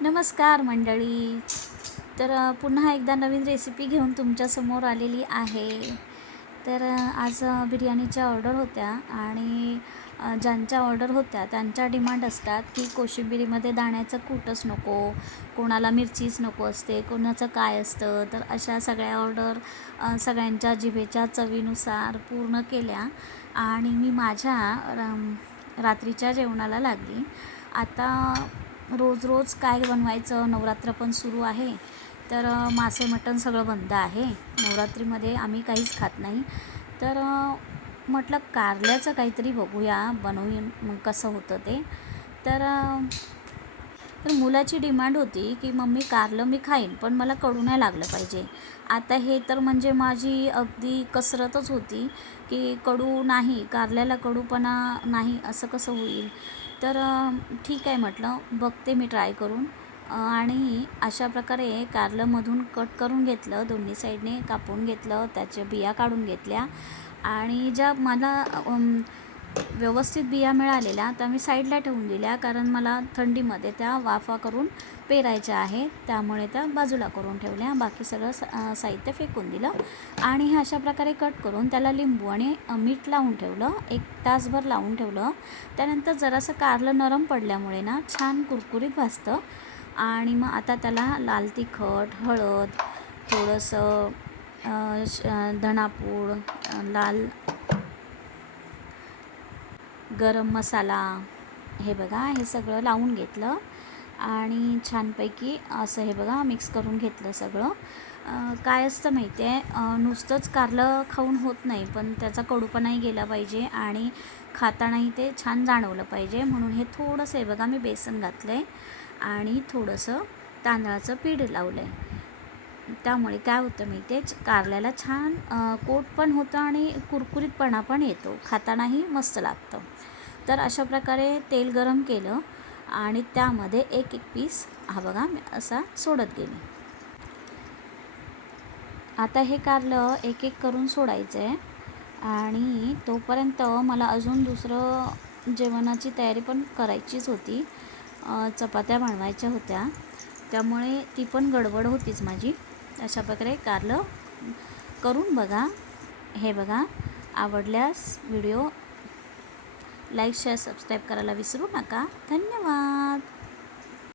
नमस्कार मंडळी. तर पुन्हा एकदा नवीन रेसिपी घेऊन तुमच्यासमोर आलेली आहे. तर आज बिर्याणीच्या ऑर्डर होत्या आणि ज्यांच्या ऑर्डर होत्या त्यांच्या डिमांड असतात की कोशिंबिरीमध्ये दाण्याचं कूटच नको कोणाला मिरचीच नको असते कोणाचं काय असतं. तर अशा सगळ्या ऑर्डर सगळ्यांच्या जिभेच्या चवीनुसार पूर्ण केल्या आणि मी माझ्या रात्रीच्या जेवणाला लागली. आता रोज रोज काय बनवायचं? नवरात्र पण सुरू आहे. तर मासे मटण सगळं बंद आहे. नवरात्रीमध्ये आम्ही काहीच खात नाही. तर म्हटलं कारल्याचं काहीतरी बघूया बनवून मग कसं होतं ते. तर तर मुलाची डिमांड होती की मम्मी कारलं मी खाईन पण मला कडू नाही लागलं पाहिजे. आता हे तर म्हणजे माझी अगदी कसरतच होती की कडू नाही कारल्याला कडूपणा नाही असं कसं होईल? तर ठीक आहे म्हटलं बघते मी ट्राय करून. आणि अशा प्रकारे कारलंमधून कट करून घेतलं दोन्ही साईडने कापून घेतलं त्याच्या बिया काढून घेतल्या. आणि ज्या मला व्यवस्थित बिया मिळालेल्या त्या मी साईडला ठेवून दिल्या कारण मला थंडीमध्ये त्या वाफा करून पेरायच्या आहे. त्यामुळे त्या बाजूला करून ठेवल्या. बाकी सगळं स- साहित्य फेकून दिलं आणि हे अशा प्रकारे कट करून त्याला लिंबू आणि मीठ लावून ठेवलं. एक तासभर लावून ठेवलं. त्यानंतर जरासं कारलं नरम पडल्यामुळे ना छान कुरकुरीत भाजतं आणि मग आता त्याला लाल तिखट हळद थोडंसं श- धणापूड लाल गरम मसाला हे बघा हे सगळं लावून घेतलं. आणि छानपैकी असं हे बघा मिक्स करून घेतलं सगळं. काय असतं माहिती आहे नुसतंच कारलं खाऊन होत नाही पण त्याचा कडूपणाही गेला पाहिजे आणि खातानाही ते छान जाणवलं पाहिजे. म्हणून हे थोडंसं हे बघा मी बेसन घातलं आहे आणि थोडंसं तांदळाचं पीठ लावलं आहे त्यामुळे काय होतं माहिती आहे? कारल्याला छान कोट पण होतं आणि कुरकुरीतपणा पण येतो. खातानाही मस्त लागतं. तर अशा प्रकारे तेल गरम केलं आणि त्यामध्ये एक एक पीस हा बघा मी असा सोडत गेले. आता हे कारलं एक एक करून सोडायचं आहे आणि तोपर्यंत मला अजून दुसरं जेवणाची तयारी पण करायचीच होती. चपात्या बनवायच्या होत्या. त्यामुळे ती पण गडबड होतीच माझी. अशा प्रकारे कारलं करून बघा. हे बघा आवडल्यास व्हिडिओ लाईक शेअर सबस्क्राईब करायला विसरू नका. धन्यवाद.